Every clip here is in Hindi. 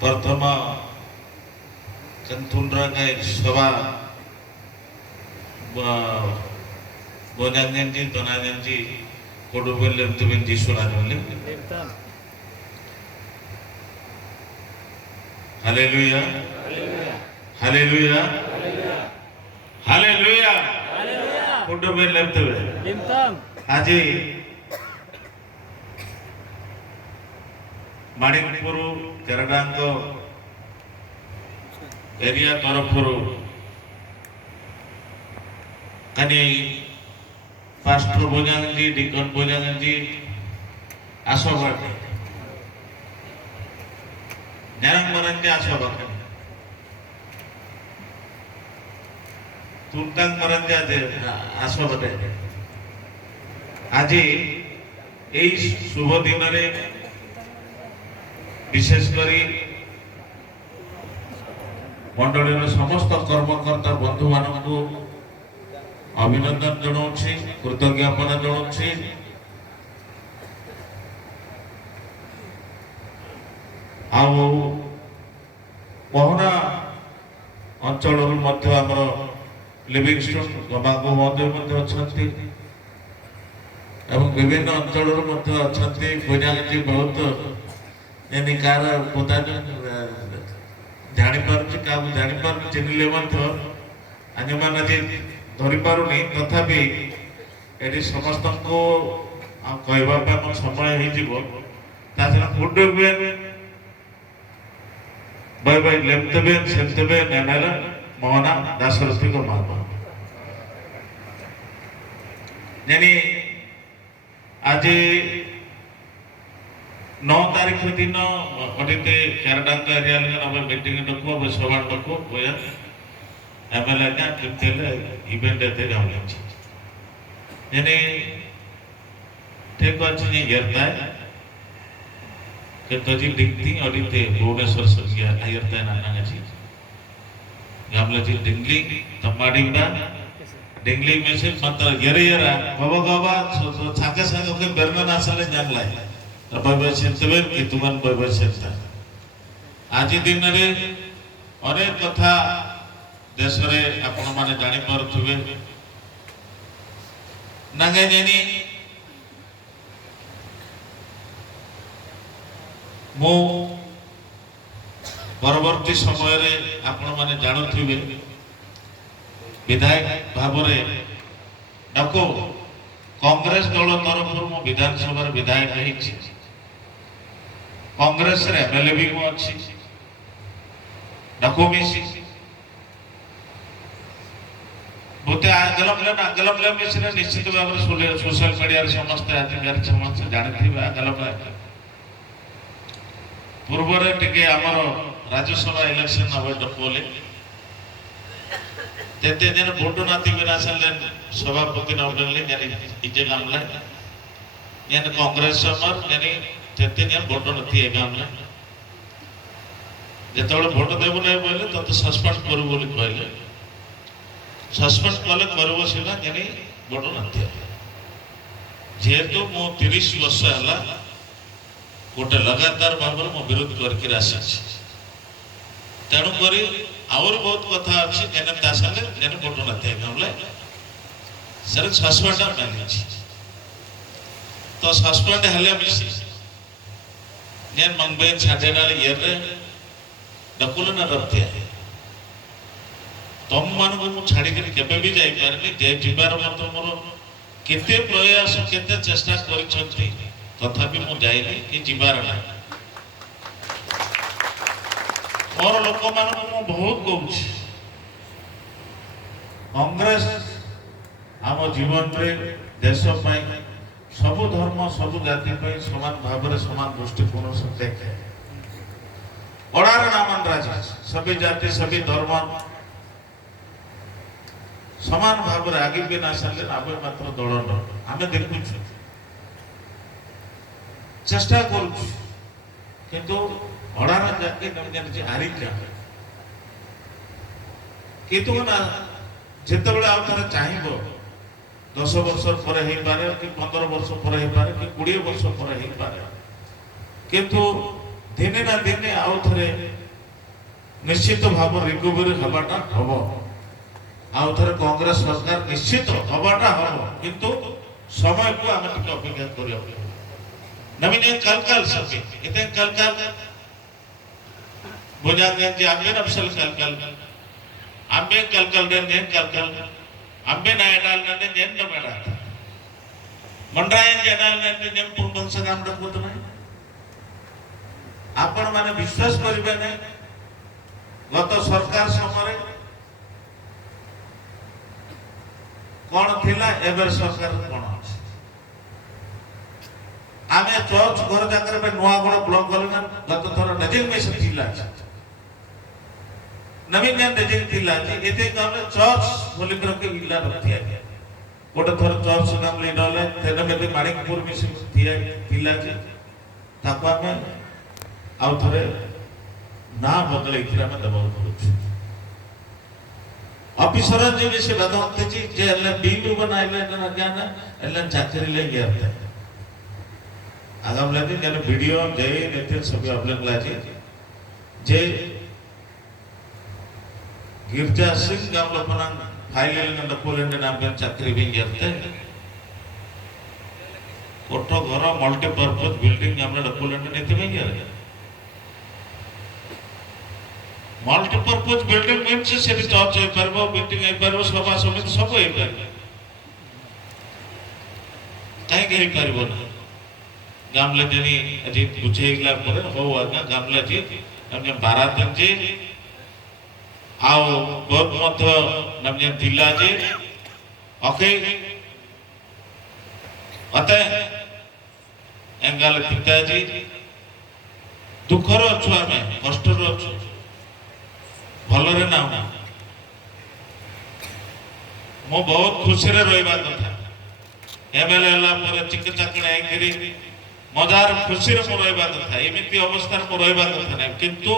प्रथम चंतुंड्रा सभा बोजांजी दोनाजी कोडुबेल लेमतुबेन जीशुराजले हालेलुया हालेलुया हालेलुया कोडुबेल लेमतुबेन आज माणिकपुर केरडांग एरिया तरफ कनी पास्टर बोजांजी डिकन बोजांजी आसोबाट न्यांग मरंजे आसोबाट तुंतांग मरंजे आसोबाटे आज এই শুভ দিনরে विशेष करी मंडलीर समस्त कर्मकर्ता बंधु मानक अभिनंदन जनाऊँगी कृतज्ञापना जनाऊँगी मोहना अंचल आमर लिविंगस्टोन गमांगो महोदय अच्छा विभिन्न अंचल अच्छा खोजाजी बहुत यानी कार पोता जापारे क्या जापार चिन्हले आज मान धरी पारुनी तथापि ये समस्त को कहवाई समय होबेन बै बै लेमतेबेन सेमतेबेन एनाला मोहना दासरथी को मामा यानी आज 9 तारीख दिन अडिते केरडांग एरिया लगे मीटिंग डको सभा डको बोया एमएलए का कितले इवेंट एते गावले यानी ठीक अछि जे यरता के तजी डिंगती अडिते भुवनेश्वर सजिया आयरता नाना जी गामले जी डिंगली तमाडीबा डिंगली में से मंत्र यरेयरा बाबा बाबा छाके संग के बेरना आसले जानलाय बैबै सेमतेबेन कि तुमान बैबै सेमता आज दिन रे अनेक कथा देश रे आपण माने जानि पारुथबे नागे जेनी मो परवर्ती समय रे आपण माने जानुथबे विधायक भाबरे डाको कांग्रेस दल तरफ मो विधानसभा विधायक है कांग्रेस रे एमएलए भी मो अछि डाको मिसी बोते आगलम मिसी निश्चित भाव में सोशल मीडिया रे समस्त अधिकारी समस्त जानथिबा आगलम पूर्व रे टिके हमर राज्यसभा इलेक्शन हबे डकोले तेते दिन वोट नाती बिना सले सभापति नवडले यानी इजे गामला यानी कांग्रेस समर यानी तेते दिन वोट नथि ए गामला जेतबे वोट देबो नै बोले तते सस्पेंड करू बोली कहले सस्पेंड कले करबो सिला यानी वोट नथि जेहेतु मो 30 वर्ष हला गोटे लगातार भाव में मो विरोध करके आसी तेणु करी और बहुत कथा अच्छी जेने दासले जेने वोट नथि गामला सर सस्पेंड मानिछि तो सस्पेंड हेले मिसी जेन मंगबे छाटेडाल इयर रे डकुल न रखते तुम मान को छाड़ी के केबे भी जाई पारनी जे जिबार मत मोर केते प्रयास केते चेष्टा करिसथि तथापि मु जाइली कि जिबार ना और लोक मान को बहुत कहूँ कांग्रेस आम जीवन रे देश पाई सबु धर्म सबु जाति पाई समान भाव में समान दृष्टिकोण से देखे बड़ार नामन राजा सभी जाति सभी धर्म समान भाव में आगे भी ना सारे आगे मात्र दलन आम देखु चेष्टा करूँ भड़ार जाके हारी क्या कितु ना ଯେତେବେଳେ ଆଉ ଥରେ ଚାହିଁବ 10 ବର୍ଷ ପରେ ହେଇପାରେ କି 15 ବର୍ଷ ପରେ ହେଇପାରେ କି 20 ବର୍ଷ ପରେ ହେଇପାରେ, କିନ୍ତୁ ଦିନେ ନା ଦିନେ ଆଉ ଥରେ ନିଶ୍ଚିତ ଭାବ ରିକଭରି ହେବାଟା ହବ। ଆଉ ଥରେ କଂଗ୍ରେସ ସରକାର ନିଶ୍ଚିତ ହବାଟା ହବ, କିନ୍ତୁ ସମୟକୁ ଆମେ ଟିକେ ଅପେକ୍ଷା କରିବାକୁ नवीन कल सके इतने कल बुझा गए आंबे नफसल कल आंबे कल ने कल आंबे नायडाल ने नेन न मेड़ा मंडरायन जनाल ने नेम पुंबल से काम रखो तो नहीं आपण माने विश्वास करिबे नै गत सरकार समय कोन थिला एबर सरकार कोन आमे चर्च घर जाकर पे नुआगुड़ ब्लॉक गले गत थर डेजिग्नेशन थिला नवीन डेजिग थिला एते गाम चर्च बोली के इला रखिया गोटे थर चर्च नाम ले डले तेने में माणिकपुर में थिया थिला जे ताको आमे आउ थरे ना बदले इथिरा में दबाव करू ऑफिसर जे भी से बदलते जी जे बीलू बनाइले ना ज्ञान एले चाकरी ले गया आगाम लगे क्या वीडियो जे नेते सभी अपने लाजे जे गिरजा सिंह गांव लोपना फाइल लेने पोलैंड नाम पे चाकरी भी करते कोठो घर मल्टीपर्पज बिल्डिंग हमने पोलैंड नेते में गया मल्टीपर्पज बिल्डिंग मीन्स से चर्च है परबो मीटिंग है परबो सभा समिति सब है कहीं कहीं परबो ना गामले जनी अजीत बुझेगला पर हो आगा गामले जी हमने 12 दिन जी आओ बहुत मत नमने दिला जी ओके अते एंगाल पिताजी दुखर अछु आमे कष्टर अछु भलरे ना मो बहुत खुशी रे रहबा कथा एमएलए ला पर चिकित्सक ने गिरी मजार खुशी रे मो रहबा कथा एमिति अवस्था मो रहबा कथा नै किंतु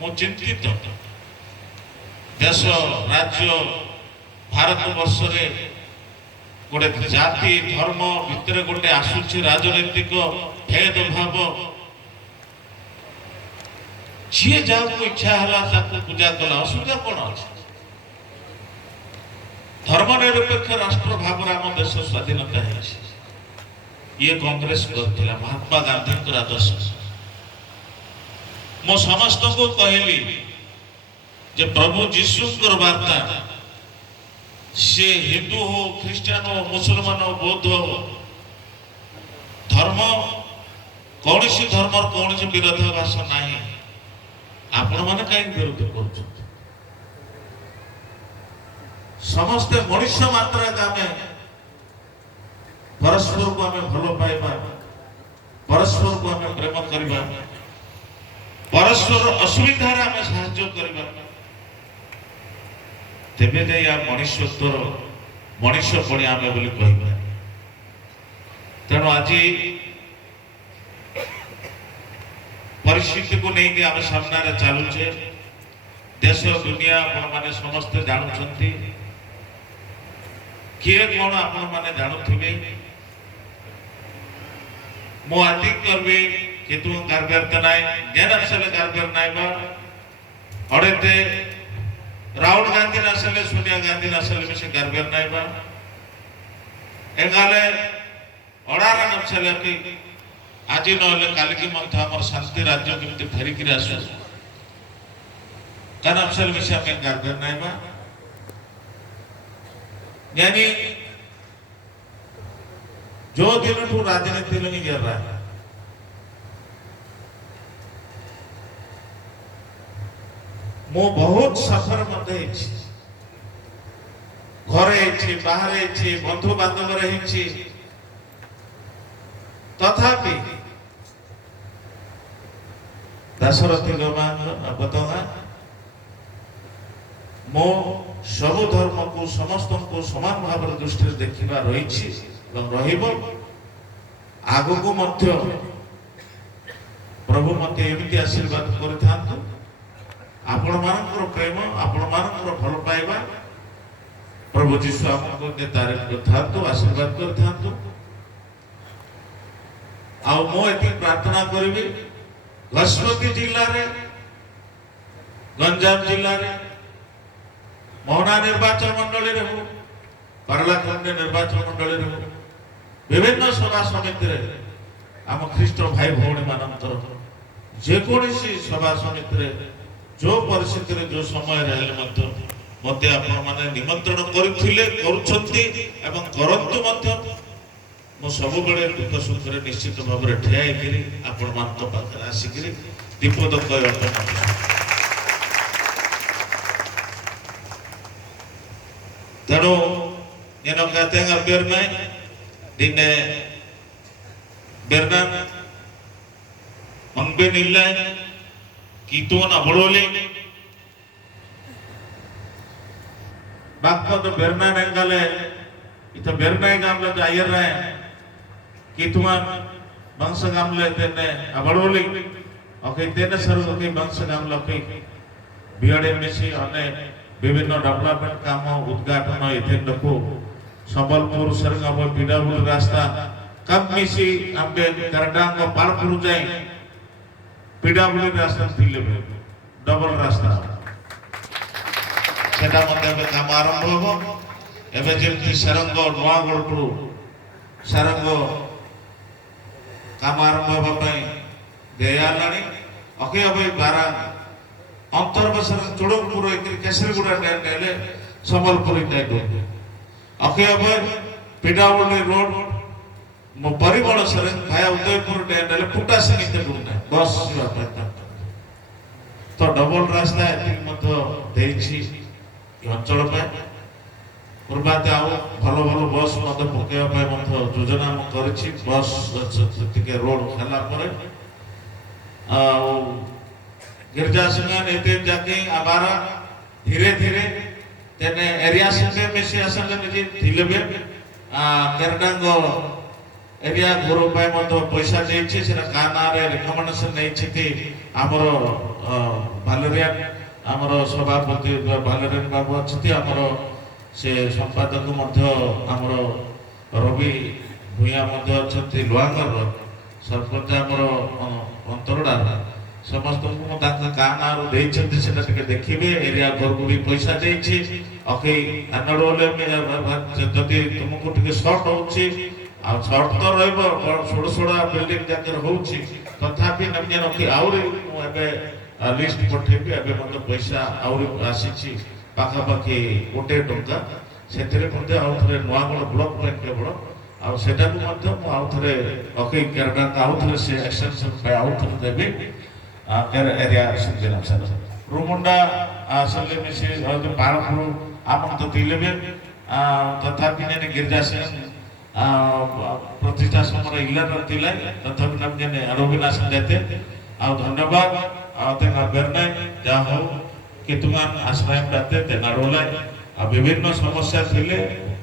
मो चिंतित देश राज्य भारत वर्ष रे गोटे जाति धर्म भितर गोटे आसुची राजनीतिक भेद भाव जी जाको इच्छा हला ताको पूजा कला असुविधा कोन अछि धर्मनिरपेक्ष राष्ट्र भाव आम देश स्वाधीनता है ये कांग्रेस करथिला महात्मा गांधी को आदर्श मो समस्त को कहली जे प्रभु जीशु वार्ता से हिंदू हो ख्रिस्टियन हो मुसलमान हो बौद्ध हो धर्म कौन सी धर्म कौन सी विरोधाभास नहीं आपण माने कहीं विरोध कर समस्ते मनुष्य मात्रा आमे परस्पर को आमे भलो पाइबा परस्पर को आमे प्रेम करबा परस्पर असुविधा रे आमे सहायता करबा तेबे जे या मनुष्यत्वर मनुष्य पड़ी आमे बोली कहबा तेणु आज परिस्थिति को नहीं आमे सामना रे चालुचे देश दुनिया आपण माने समस्त जानुछंती किए कौन आपण माने जानुथिबे मो आदि करबे कि तू कारगर नाय जेन असले कारगर नाय बा अडेते राहुल गांधी नसले सोनिया गांधी नसले में से कारगर नाय बा एगाले अडारा नसले कि आज नले काल की मत हमर शांति राज्य केमते फेरी कि आसु कान असल में से में कारगर नाय बा यानी जो दिन तू राजनीति में नहीं गिर रहा है मो बहुत सफर मत घरे बाहर बंधु बांधव रही तथापि दशरथी गमा मो सब धर्म को समस्त को समान भाव दृष्टि देखा रही आग को मध्य प्रभु मत एमती आशीर्वाद कर आपण मानकर प्रेम आपण मानकर भल पाइबा प्रभु जीशु आमको तारीफ करथांतु आशीर्वाद करथांतु आउ मो एति प्रार्थना करबी गजपति जिल्ला रे गंजाम जिल्ला रे मोहना निर्वाचन मंडली रे हो पारलाखंड निर्वाचन मंडली रे हो विभिन्न सभा समिति रे आम ख्रीष्ट भाई भौणी मानकर जेकोसी सभा समिति रे जो परिस्थिति रे जो समय रहले मध्य मते आपण माने निमंत्रण करथिले करूछंती एवं करंतु मध्य मो सब बेले दुख सुख रे निश्चित भाव रे ठियाई करी आपण मान तो पाखरे आसी करी दीपद कय अर्पण तेणु येनो कहते हैं अबेर में दिने बेरना मंगबे निल्ला कीतोन अबड़ोले बागपत बेरना नेंगाले इतो बेरना गामले जायर रहे कीतुमान वंश गामले तेने अबड़ोले ओके तेने सर ओके वंश गामले ओके बियाडे मिसी अने विभिन्न डेवलपमेंट काम उद्घाटन एथे लोको संबलपुर सरगाम पीडाब्ल्यू रास्ता कब मिसी आंबे करडांग पार्क रु जाय पीडाब्ल्यू रास्ता थिले डबल रास्ता सेटा मते काम आरंभ हो एबे जेमति सरंग नवागढ़ टू सरंग काम आरंभ होबा पई देयालानी ओके अबे 12 अंतर बसर चुड़कपुर केसरीगुड़ा डेले संबलपुर ओके अब पीडाब्ल्यू रोड मो परिमल सर भाया उदयपुर डेले पुटासी बस तो डबल रास्ता अंचल पूर्वाते आउ भल भल बस मत पकड़ा योजना बस रोड है गिरजा सिंह एते जाके आबार धीरे धीरे तेने एरिया संगे मिसी असंगे निजे थिलेबे केरडांग एरिया गुरु पाए मतो पैसा देछि सेना काना रे रिकमेंडेशन नै छिति हमरो भालरिया हमरो सभापति भालरिया बाबू छिति हमरो से संपादक मध्य हमरो रवि भुया मध्य छति लोहांगर सरपंच हमरो अंतरडा समस्त को ताका काना रो देइ छति सेटा टिके देखिबे एरिया घर भी पैसा देछि ओके अनडोले में जति तुमको टिके शॉर्ट होछि आ शॉर्ट तो रहबो छोड़ छोड़ा बिल्डिंग जाकर होछि तथापि नम्य रखि आउरी एबे लिस्ट पठेबे एबे मत पैसा आउरी आसीछि पाखा पाखी 1 टंका सेथिरे मते आउथरे नवागढ़ ब्लॉक पे केवल आ सेटा को मते मु आउथरे ओके केरडा आउथरे से एक्सटेंशन पे आउथरे देबे एरिया संजना सर रुमुंडा असले मिसे जो पारपुर आमन तो दिलेबे तथापि ने गिरजा से प्रतिष्ठा समर इलर तिला तथापि नम ने अरविनाश देते आ धन्यवाद आ तेना बेरने जा हो कि तुमान आश्रय पाते तेना रोला आ विभिन्न समस्या थिले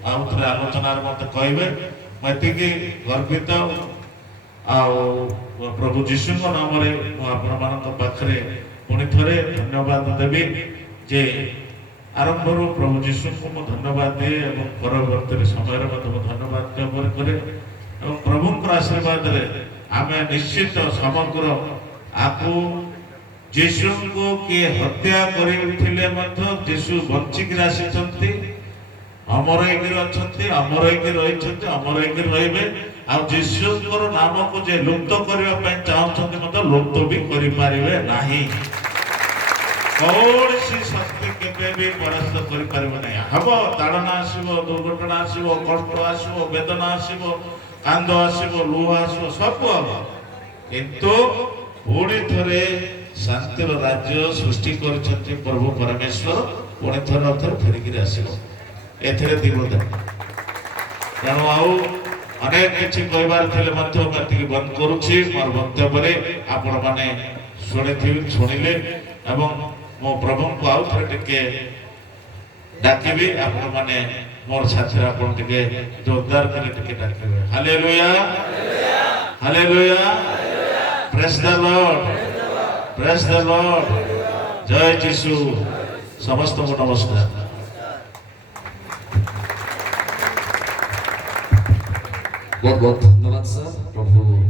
आ उतरे आलोचना मते कहबे मते कि गर्वित आ प्रभु जीशु नाम पाखे पुणी थे धन्यवाद देवी जे आरंभ प्रभु जीशु को धन्यवाद दिए और परवर्ती समय धन्यवाद करे प्रभु आशीर्वाद आम निश्चित समग्र आपको जीशु को किए हत्या करते जीशु बंचिक आसी अमर होकर अमर होकर अमर होकर रे आ जीशुଙ୍କର नामକୁ जे लुप्त କରିବା ପାଇଁ ଚାହୁଁଛନ୍ତି ମଧ୍ୟ ଲୁପ୍ତ ବି କରିପାରିବେ ନାହିଁ କୌଣସି ଶକ୍ତି କେବେ ବି ପରାସ୍ତ କରିପାରିବ ନାହିଁ ହେବ ତାଡ଼ନା ଆସିବ ଦୁର୍ଘଟଣା ଆସିବ କଷ୍ଟ ଆସିବ ବେଦନା ଆସିବ କାନ୍ଦ ଆସିବ ଲୁହ ଆସିବ ସବୁ ହେବ କିନ୍ତୁ ପୁଣି ଥରେ ଶାନ୍ତିର ରାଜ୍ୟ ସୃଷ୍ଟି କରିଛନ୍ତି ପ୍ରଭୁ ପରମେଶ୍ୱର ପୁଣି ଥରେ ଫେରିକିରି ଆସିବ ଏଥିରେ ଦିବଦ ତେଣୁ ଆଉ अनेक किसी कहबार थे मैं बंद करुच्ची मोर वक्तव्य आपण मैंने शुणिले मो प्रभु को आउ थे डाकबी आपण मैंने मोर साथी आप जोरदार डाकबे hallelujah hallelujah praise the lord जय जीशु समस्त को नमस्कार। बहुत बहुत धन्यवाद सर प्रभु